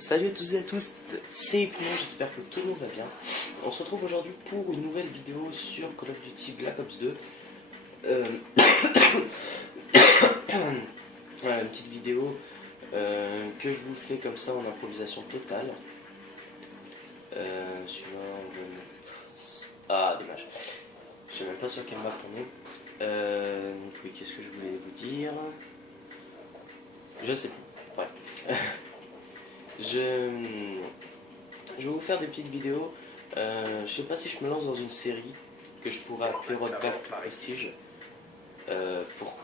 Salut à tous et à tous, c'est Clément, j'espère que tout le monde va bien. On se retrouve aujourd'hui pour une nouvelle vidéo sur Call of Duty Black Ops 2. Voilà, une petite vidéo que je vous fais comme ça en improvisation totale. Celui-là, on va mettre... Ah, dommage. Je sais même pas sur quelle map on est. Donc oui, qu'est-ce que je voulais vous dire? Je sais plus. Bref. Je vais vous faire des petites vidéos. Je sais pas si je me lance dans une série que je pourrais appeler Road Back to Prestige pour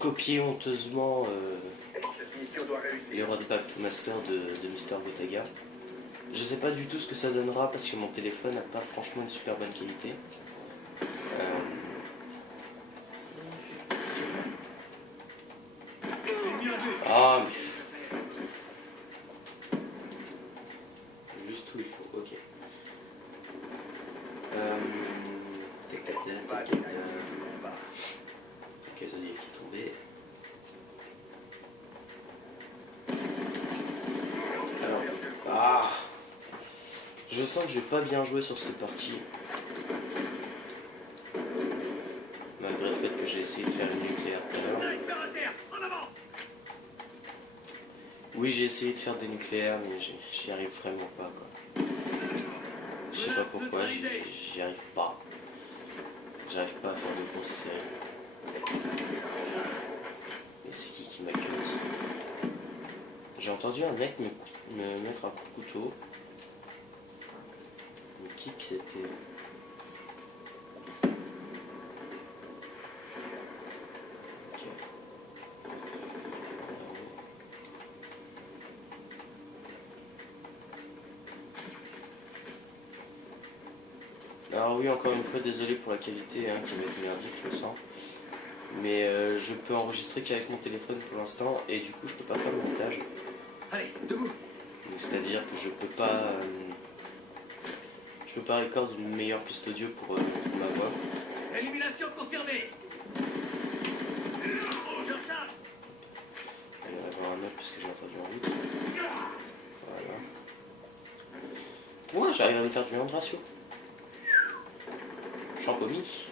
copier honteusement les Road Back to Master de Mr. Gotaga. Je sais pas du tout ce que ça donnera parce que mon téléphone n'a pas franchement une super bonne qualité. Ah, mais... juste où il faut, ok. Ok, Zodiac qui est tombé. Alors, je sens que je vais pas bien jouer sur cette partie. Malgré le fait que j'ai essayé de faire une nucléaire tout à l'heure. Oui, j'ai essayé de faire des nucléaires, mais j'y arrive vraiment pas, quoi. Je sais pas pourquoi, j'y arrive pas. J'arrive pas à faire de grosses séries. Et c'est qui m'accuse? J'ai entendu un mec me mettre un coup de couteau. Mais qui que c'était? Ok. Alors oui, encore une fois, désolé pour la qualité hein, qui va être merdique, je le sens. Mais je peux enregistrer qu'avec mon téléphone pour l'instant, et du coup je peux pas faire le montage. Allez, debout. C'est-à-dire que je peux pas recorder une meilleure piste audio pour ma voix. Élimination confirmée. Je charge. Il y en avait un autre parce que j'ai entendu en route. Voilà. Ouais, j'arrive à me faire du hand ratio. Champomis.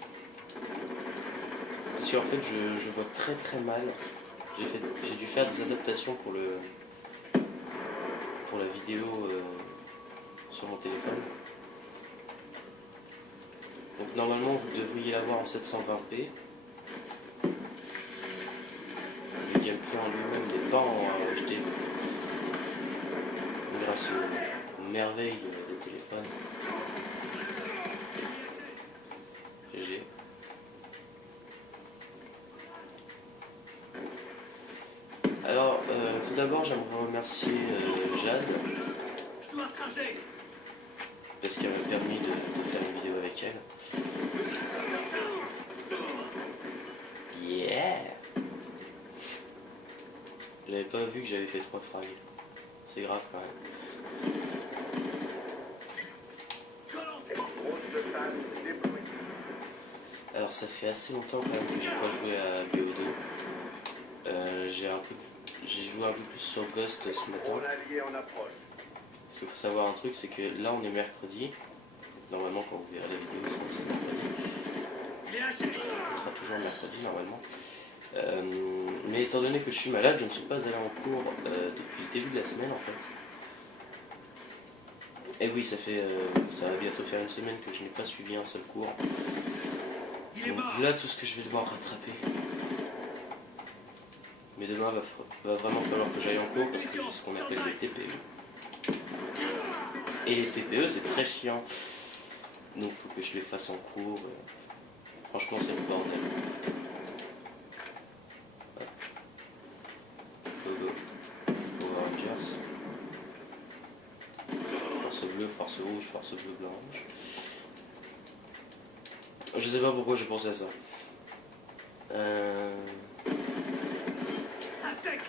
Parce qu'en fait je vois très très mal. J'ai dû faire des adaptations pour la vidéo sur mon téléphone. Donc normalement vous devriez l'avoir en 720p. Le gameplay en lui-même n'est pas en HD. Grâce aux merveilles des téléphones. GG. Alors, tout d'abord, j'aimerais remercier Jade parce qu'elle m'a permis de faire une vidéo avec elle. Yeah! J'avais pas vu que j'avais fait 3 frags. C'est grave quand même. Alors ça fait assez longtemps quand même que j'ai pas joué à BO2. J'ai joué un peu plus sur Ghost ce matin. Ce qu'il faut savoir un truc, c'est que là on est mercredi. Normalement quand vous verrez la vidéo, c'est mercredi. Ce sera toujours mercredi normalement. Mais étant donné que je suis malade, je ne suis pas allé en cours depuis le début de la semaine en fait. Et oui, ça va bientôt faire une semaine que je n'ai pas suivi un seul cours. Donc voilà tout ce que je vais devoir rattraper. Mais demain, va vraiment falloir que j'aille en cours parce que j'ai ce qu'on appelle les TPE. Et les TPE, c'est très chiant. Donc il faut que je les fasse en cours. Franchement, c'est le bordel. Go go. Power Rangers. Force bleue, force rouge, force bleu, blanc, rouge. Je sais pas pourquoi j'ai pensé à ça.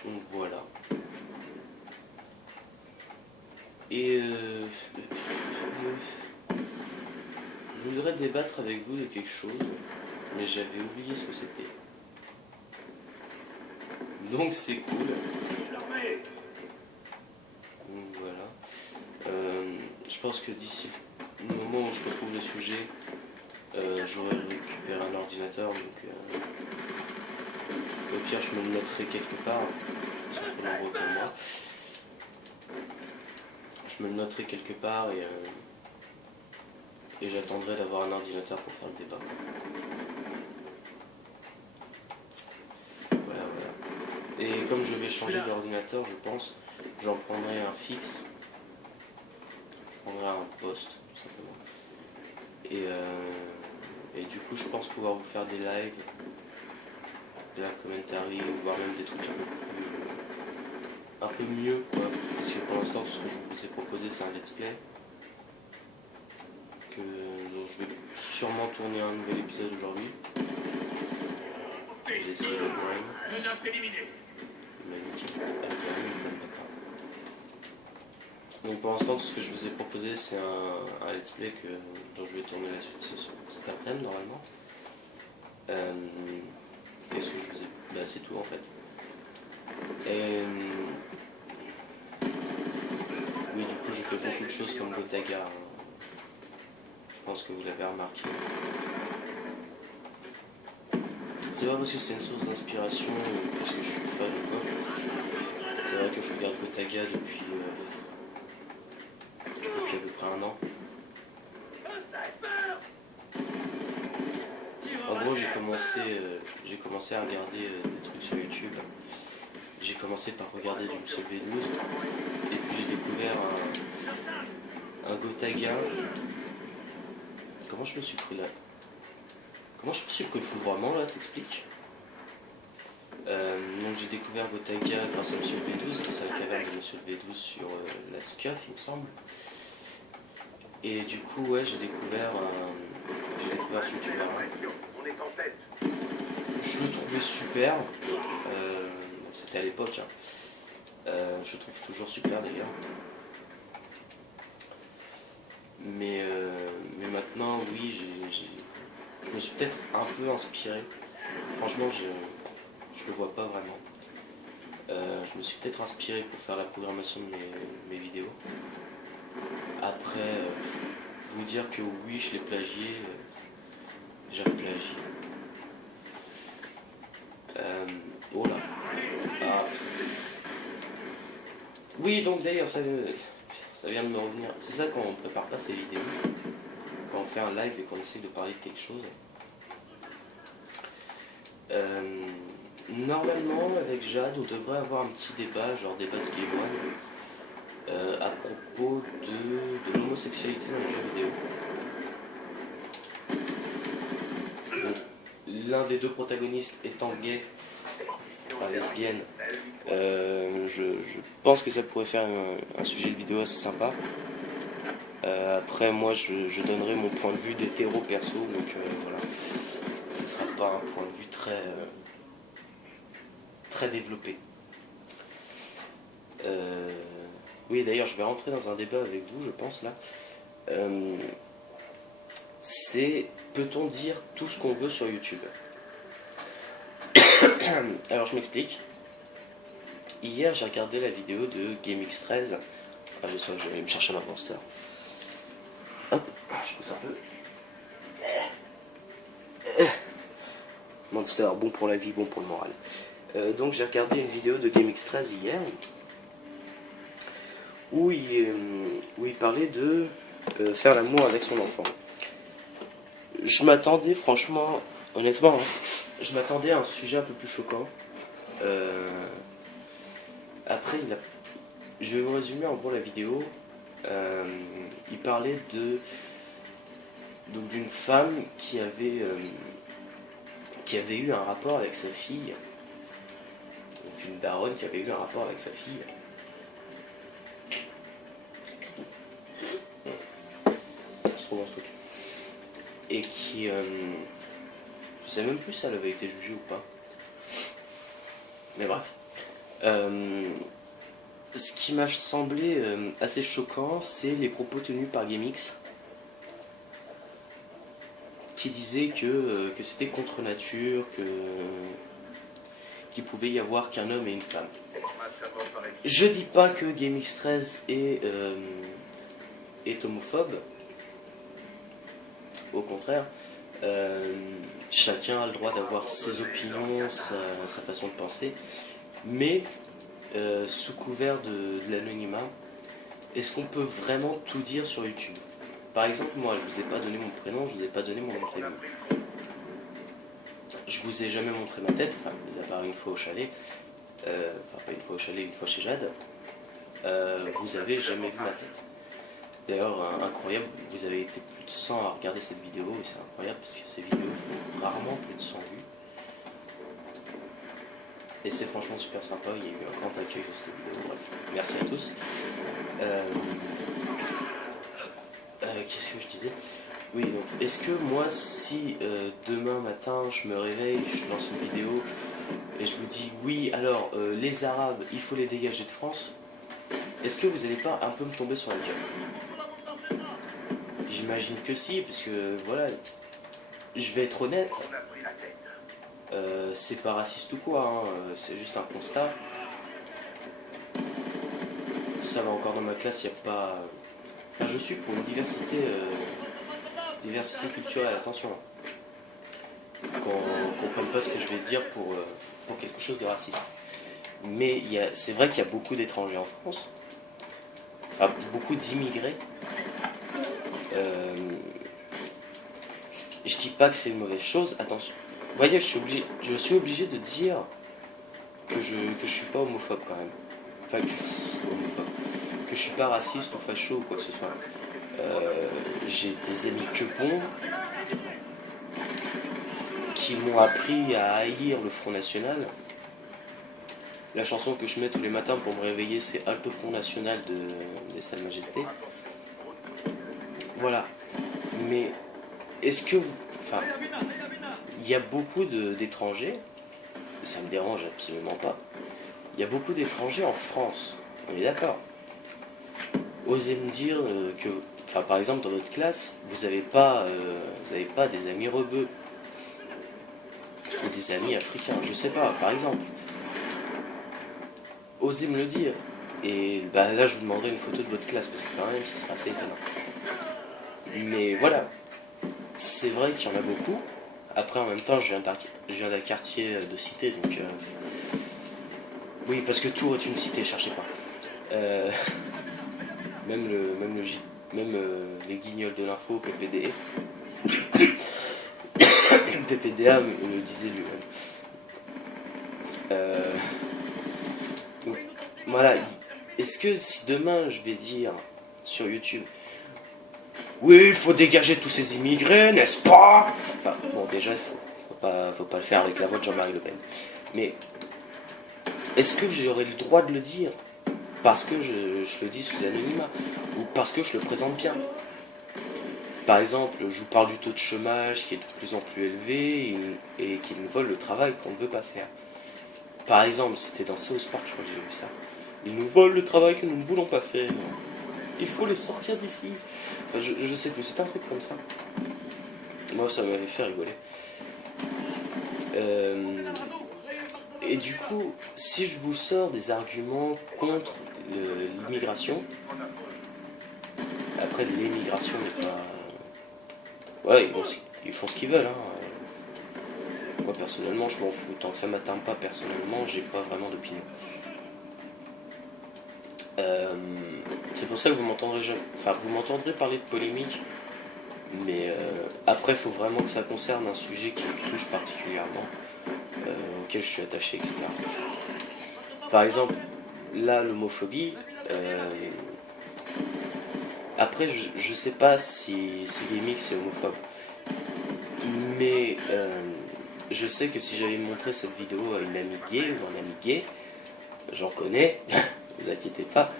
Donc voilà. Et je voudrais débattre avec vous de quelque chose, mais j'avais oublié ce que c'était. Donc c'est cool. Donc voilà. je pense que d'ici le moment où je retrouve le sujet, j'aurai récupéré un ordinateur, donc au pire je me le noterai quelque part, c'est un peu nombreux pour moi. Je me le noterai quelque part et j'attendrai d'avoir un ordinateur pour faire le débat. Voilà, voilà. Et comme je vais changer d'ordinateur, je pense, j'en prendrai un fixe. Je prendrai un poste, tout simplement. Et du coup, je pense pouvoir vous faire des lives, de la commentary, voire même des trucs un peu mieux, quoi. Parce que pour l'instant, tout ce que je vous ai proposé, c'est un let's play. Donc je vais sûrement tourner un nouvel épisode aujourd'hui. J'ai essayé le brain. Menace éliminée. Donc pour l'instant, tout ce que je vous ai proposé, c'est un let's play dont je vais tourner la suite cet après-midi normalement. Qu'est-ce que je vous ai... Bah c'est tout en fait. Oui, du coup, j'ai fait beaucoup de choses comme Gotaga. Je pense que vous l'avez remarqué. C'est pas parce que c'est une source d'inspiration ou parce que je suis fan ou quoi. C'est vrai que je regarde Gotaga depuis à peu près un an. En gros, j'ai commencé à regarder des trucs sur YouTube. J'ai commencé par regarder du Muscle V12 et puis j'ai découvert un Gotaga. Comment je me suis pris là? Comment je me suis pris le foudroiement là, t'expliques? Donc j'ai découvert Gotaga grâce à Monsieur V12, grâce à la caverne de Monsieur V12 sur la SCUF, il me semble. Et du coup, ouais, j'ai découvert ce youtubeur. Je le trouvais super. C'était à l'époque. Hein. Je le trouve toujours super d'ailleurs. Mais maintenant, oui, je me suis peut-être un peu inspiré. Franchement, je le vois pas vraiment. Je me suis peut-être inspiré pour faire la programmation de mes vidéos. Après, vous dire que oui, je l'ai plagié, j'ai plagié. Oh là. Ah. Oui, donc d'ailleurs, ça vient de me revenir. C'est ça quand on prépare pas ces vidéos. Quand on fait un live et qu'on essaie de parler de quelque chose. Normalement, avec Jade, on devrait avoir un petit débat, genre débat de Game One, à propos de l'homosexualité dans les jeux vidéo. L'un des deux protagonistes étant gay, enfin lesbienne, je pense que ça pourrait faire un sujet de vidéo assez sympa. Après, moi, je donnerai mon point de vue d'hétéro perso, donc voilà. Ce sera pas un point de vue très développé. Oui, d'ailleurs, je vais rentrer dans un débat avec vous, je pense, là. C'est, peut-on dire tout ce qu'on veut sur YouTube? Alors, je m'explique. Hier, j'ai regardé la vidéo de GameX13. Ah, je vais me chercher ma Monster. Hop, je pousse un peu. Monster, bon pour la vie, bon pour le moral. Donc j'ai regardé une vidéo de GameX13 hier où il parlait de faire l'amour avec son enfant. Je m'attendais franchement, honnêtement, hein, je m'attendais à un sujet un peu plus choquant. Après, je vais vous résumer en gros la vidéo. Il parlait d'une femme qui avait eu un rapport avec sa fille. Donc une daronne qui avait eu un rapport avec sa fille. C'est trop bon ce truc. Et qui... je sais même plus si elle avait été jugée ou pas. Mais bref. Ce qui m'a semblé assez choquant, c'est les propos tenus par GameX, qui disait que c'était contre nature, qu'il pouvait y avoir qu'un homme et une femme. Je dis pas que GameX13 est est homophobe. Au contraire, chacun a le droit d'avoir ses opinions, sa façon de penser, mais sous couvert de l'anonymat, est-ce qu'on peut vraiment tout dire sur YouTube? Par exemple, moi, je vous ai pas donné mon prénom, je vous ai pas donné mon nom de famille. Je vous ai jamais montré ma tête, enfin, mis à part une fois au chalet, enfin pas une fois au chalet, une fois chez Jade, vous avez jamais vu ma tête. D'ailleurs, incroyable, vous avez été plus de 100 à regarder cette vidéo, et c'est incroyable parce que ces vidéos font rarement plus de 100 vues. Et c'est franchement super sympa, il y a eu un grand accueil sur cette vidéo, bref, merci à tous. Qu'est-ce que je disais? Oui, donc, est-ce que moi, si demain matin, je me réveille, je lance une vidéo, et je vous dis, oui, alors, les Arabes, il faut les dégager de France, est-ce que vous n'allez pas un peu me tomber sur la gueule? J'imagine que si, parce que, voilà, je vais être honnête, c'est pas raciste ou quoi, hein, c'est juste un constat. Ça va encore dans ma classe, il n'y a pas... Enfin, je suis pour une diversité culturelle, attention. Qu'on ne comprenne pas ce que je vais dire pour quelque chose de raciste. Mais c'est vrai qu'il y a beaucoup d'étrangers en France, enfin beaucoup d'immigrés. Je dis pas que c'est une mauvaise chose, attention. Vous voyez, je suis obligé de dire que je suis pas homophobe quand même. Enfin, que je suis pas raciste ou facho ou quoi que ce soit. J'ai des amis quepons qui m'ont appris à haïr le Front National. La chanson que je mets tous les matins pour me réveiller, c'est Alto Front National des Salles Majestés. Voilà. Mais est-ce que vous... Enfin, il y a beaucoup d'étrangers, ça me dérange absolument pas. Il y a beaucoup d'étrangers en France, on est d'accord. Osez me dire que, enfin, par exemple, dans votre classe, vous n'avez pas des amis rebeux ou des amis africains, je sais pas, par exemple. Osez me le dire. Et bah, là, je vous demanderai une photo de votre classe, parce que quand même, ça sera assez étonnant. Mais voilà, c'est vrai qu'il y en a beaucoup. Après, en même temps, je viens d'un quartier de cité, donc... Oui, parce que Tours est une cité, cherchez pas. Même les guignols de l'info, PPD. PPDA me le disait lui-même. Voilà, est-ce que si demain je vais dire sur YouTube, oui, il faut dégager tous ces immigrés, n'est-ce pas? Enfin, bon, déjà, faut pas le faire avec la voix de Jean-Marie Le Pen. Mais est-ce que j'aurais le droit de le dire parce que je le dis sous anonymat ou parce que je le présente bien? Par exemple, je vous parle du taux de chômage qui est de plus en plus élevé et qui nous vole le travail qu'on ne veut pas faire. Par exemple, c'était dans South Park, je crois que j'ai vu ça. Ils nous volent le travail que nous ne voulons pas faire. Il faut les sortir d'ici. Enfin, je sais plus, c'est un truc comme ça. Moi, ça m'avait fait rigoler. Et du coup, si je vous sors des arguments contre l'immigration, après l'émigration n'est pas... Ouais, ils font ce qu'ils veulent. Hein. Moi, personnellement, je m'en fous. Tant que ça m'atteint pas personnellement, j'ai pas vraiment d'opinion. C'est pour ça que vous m'entendrez parler de polémique, mais après il faut vraiment que ça concerne un sujet qui me touche particulièrement, auquel je suis attaché, etc. Par exemple, là, l'homophobie, après je sais pas si GameX est homophobe, mais je sais que si j'avais montré cette vidéo à une amie gay ou un ami gay, j'en connais, ne vous inquiétez pas,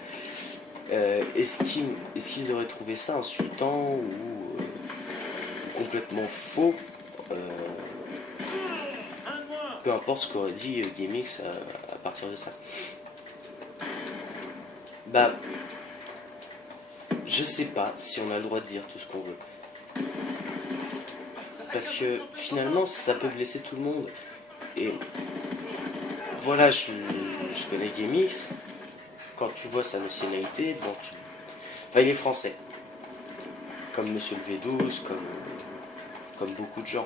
est-ce qu'ils auraient trouvé ça insultant ou complètement faux? Peu importe ce qu'aurait dit GameX à partir de ça. Bah, je sais pas si on a le droit de dire tout ce qu'on veut. Parce que finalement, ça peut blesser tout le monde. Et voilà, je connais GameX. Quand tu vois sa nationalité, bon, enfin, il est français. comme Monsieur le V12, comme beaucoup de gens.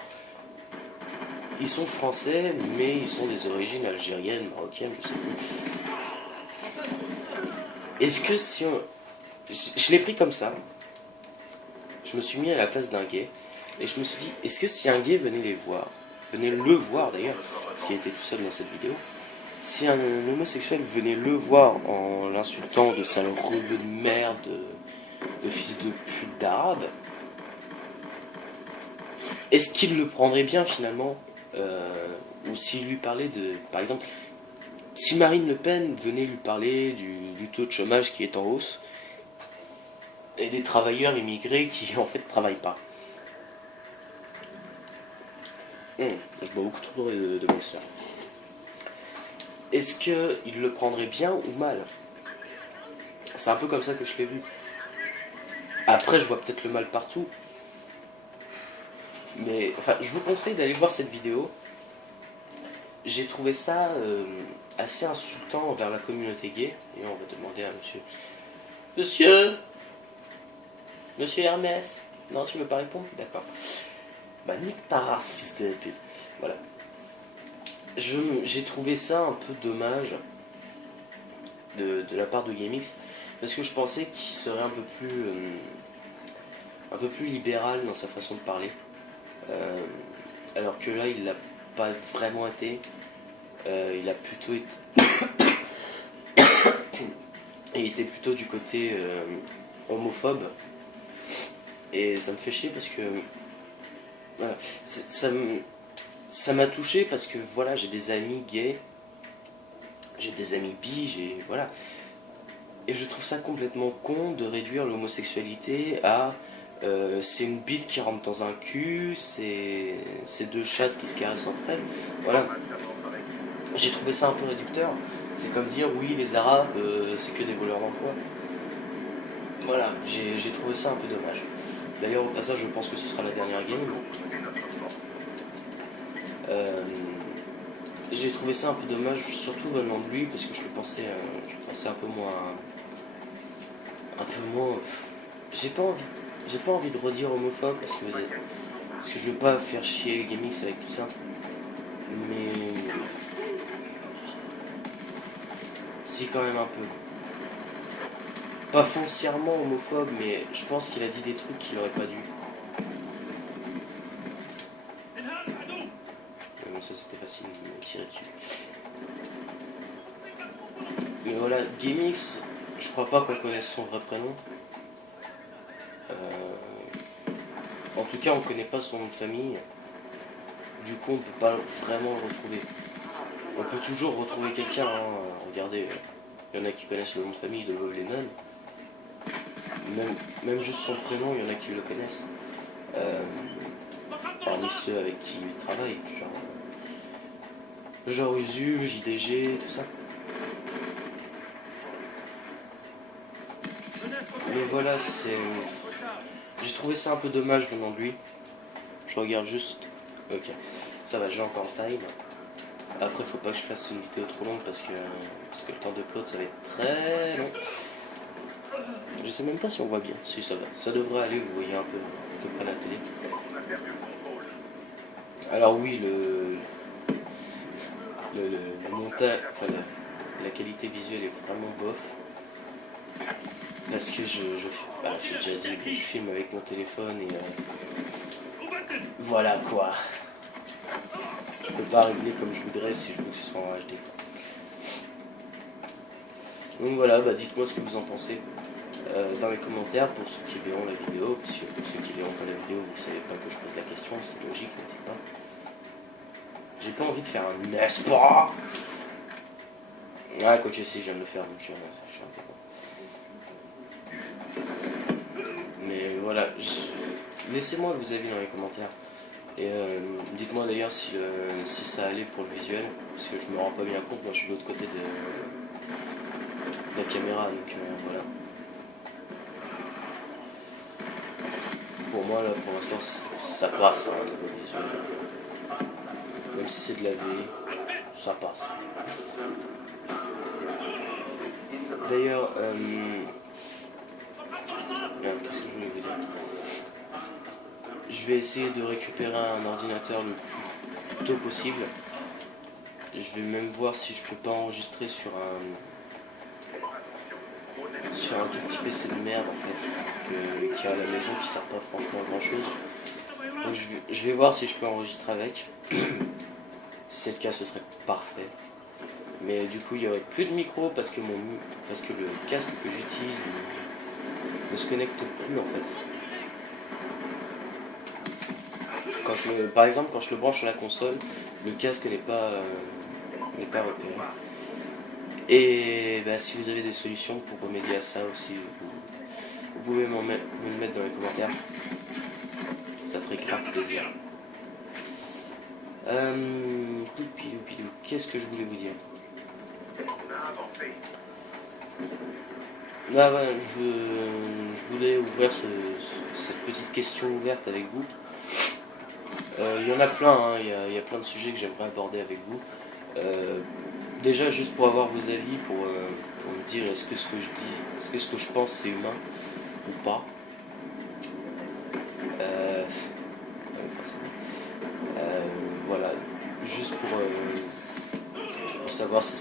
Ils sont français, mais ils sont des origines algériennes, marocaines, je sais plus. Est-ce que si on... Je l'ai pris comme ça. Je me suis mis à la place d'un gay. Et je me suis dit, est-ce que si un gay venait les voir, venait le voir d'ailleurs, parce qu'il était tout seul dans cette vidéo, si un homosexuel venait le voir en l'insultant de sale rebeu de merde, de fils de pute d'arabe, est-ce qu'il le prendrait bien finalement ou s'il lui parlait de... Par exemple, si Marine Le Pen venait lui parler du taux de chômage qui est en hausse, et des travailleurs immigrés qui en fait travaillent pas. Je bois beaucoup trop de Monster. Est-ce qu'il le prendrait bien ou mal? C'est un peu comme ça que je l'ai vu. Après, je vois peut-être le mal partout. Mais, enfin, je vous conseille d'aller voir cette vidéo. J'ai trouvé ça assez insultant envers la communauté gay. Et on va demander à monsieur... Monsieur Hermès. Non, tu veux pas répondre? D'accord. Bah, nique ta race, fils de pute. Voilà. J'ai trouvé ça un peu dommage de la part de GameX. Parce que je pensais qu'il serait un peu plus libéral dans sa façon de parler. Alors que là, il l'a pas vraiment été. Il a plutôt été... il était plutôt du côté homophobe. Et ça me fait chier parce que... Voilà. Ça m'a touché parce que voilà, j'ai des amis gays. J'ai des amis bi, voilà. Et je trouve ça complètement con de réduire l'homosexualité à... c'est une bite qui rentre dans un cul, c'est deux chattes qui se caressent entre elles. Voilà. J'ai trouvé ça un peu réducteur. C'est comme dire, oui, les Arabes, c'est que des voleurs d'emploi. Voilà, j'ai trouvé ça un peu dommage. D'ailleurs, au passage, je pense que ce sera la dernière game. J'ai trouvé ça un peu dommage, surtout venant de lui, parce que je pensais un peu moins... J'ai pas envie de redire homophobe, parce que je veux pas faire chier GameX avec tout ça. Mais... si, quand même un peu. Pas foncièrement homophobe, mais je pense qu'il a dit des trucs qu'il aurait pas dû. Bon, ça c'était facile de me tirer dessus. Mais voilà, GameX, je crois pas qu'on connaisse son vrai prénom. En tout cas, on connaît pas son nom de famille. Du coup, on peut pas vraiment le retrouver. On peut toujours retrouver quelqu'un. Hein. Regardez, il y en a qui connaissent le nom de famille de Bob Lennon. Même juste son prénom, il y en a qui le connaissent. Parmi ceux avec qui il travaille, genre Usul, JDG, tout ça. Mais voilà, j'ai trouvé ça un peu dommage venant de lui. Je regarde juste... Ok, ça va, j'ai encore le time. Après, faut pas que je fasse une vidéo trop longue parce que le temps d'upload, ça va être très long. Je sais même pas si on voit bien. Si, ça va. Ça devrait aller, vous voyez un peu près la télé. Alors oui, le montage, enfin la qualité visuelle est vraiment bof. Parce que j'ai déjà dit que je filme avec mon téléphone et voilà quoi. Je peux pas régler comme je voudrais si je veux que ce soit en HD. Donc voilà, bah dites-moi ce que vous en pensez dans les commentaires pour ceux qui verront la vidéo. Puisque pour ceux qui verront pas la vidéo, vous ne savez pas que je pose la question, c'est logique, n'est-ce pas? J'ai pas envie de faire un n'est-ce pas? Ah, quoique si, je viens de le faire, donc je suis un peu bon. Mais voilà, laissez-moi vos avis dans les commentaires. Et dites-moi d'ailleurs si ça allait pour le visuel, parce que je me rends pas bien compte, moi je suis de l'autre côté de la caméra, donc voilà. Pour moi là, pour l'instant, ça passe, hein, le visuel. Même si c'est de la V, ça passe. D'ailleurs, qu'est-ce que je voulais vous dire? je vais essayer de récupérer un ordinateur le plus tôt possible. Je vais même voir si je peux pas enregistrer sur un tout petit PC de merde en fait, qui est à la maison, qui sert pas franchement à grand chose. Donc je vais voir si je peux enregistrer avec. Si c'est le cas, ce serait parfait. Mais du coup, il y aurait plus de micro parce que le casque que j'utilise ne se connecte plus en fait. Par exemple, quand je le branche sur la console, le casque n'est pas repéré. Et bah, si vous avez des solutions pour remédier à ça aussi, vous pouvez me le mettre dans les commentaires. Ça ferait grave plaisir. Qu'est-ce que je voulais vous dire? Là, ouais, je voulais ouvrir cette petite question ouverte avec vous. Il y en a plein, hein, il y a plein de sujets que j'aimerais aborder avec vous. Déjà juste pour avoir vos avis, pour me dire est-ce que ce que je dis, est-ce que ce que je pense c'est humain ou pas. Voilà, juste pour savoir si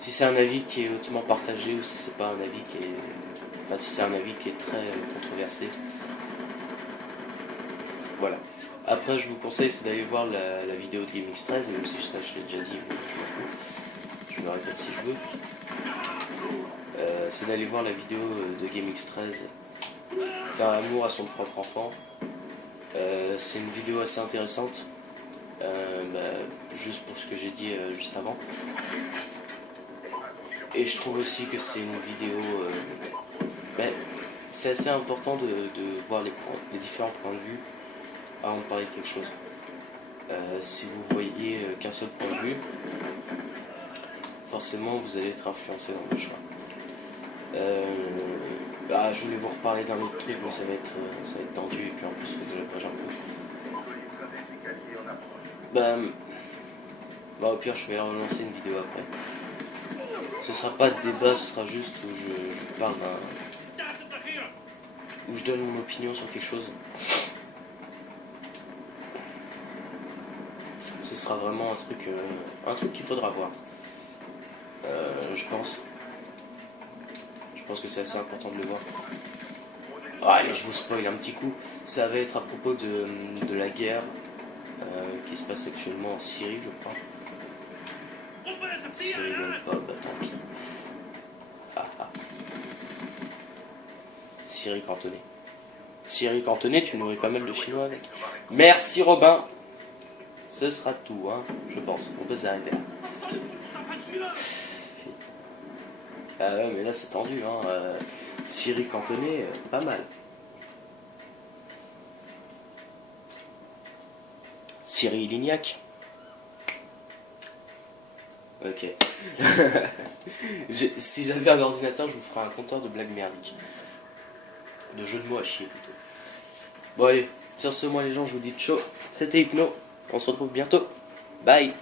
c'est un avis qui est hautement partagé ou si c'est pas un avis qui est, enfin si c'est un avis qui est très controversé. Voilà. Après, je vous conseille d'aller voir la vidéo de GameX13, même si ça je l'ai déjà dit, mais je m'en fous. Je me répète si je veux. C'est d'aller voir la vidéo de GameX13, faire l'amour à son propre enfant. C'est une vidéo assez intéressante, juste pour ce que j'ai dit juste avant. Et je trouve aussi que c'est une vidéo... c'est assez important de voir les différents points de vue avant de parler de quelque chose. Si vous voyez qu'un seul point de vue, forcément vous allez être influencé dans vos choix. Je voulais vous reparler d'un autre truc, mais ça va être tendu, et puis en plus il faut que j'abrège un peu. Au pire je vais relancer une vidéo après. Ce sera pas de débat, ce sera juste où je parle où je donne mon opinion sur quelque chose. Ce sera vraiment un truc qu'il faudra voir. Je pense que c'est assez important de le voir. Allez, je vous spoil un petit coup. Ça va être à propos de la guerre qui se passe actuellement en Syrie, je crois. Syrie même pas, tant pis. Syrie cantonnée. Syrie cantonnée, tu nourris pas mal de chinois avec. Merci Robin. Ce sera tout, hein, je pense. On peut s'arrêter là. Ah ouais, mais là c'est tendu, hein. Syrie cantonnée, pas mal. Syrie Lignac. Ok. Si j'avais un ordinateur, je vous ferais un compteur de blagues merdiques. De jeux de mots à chier plutôt. Bon allez, sur ce, moi les gens, je vous dis ciao. C'était Hypno. On se retrouve bientôt. Bye.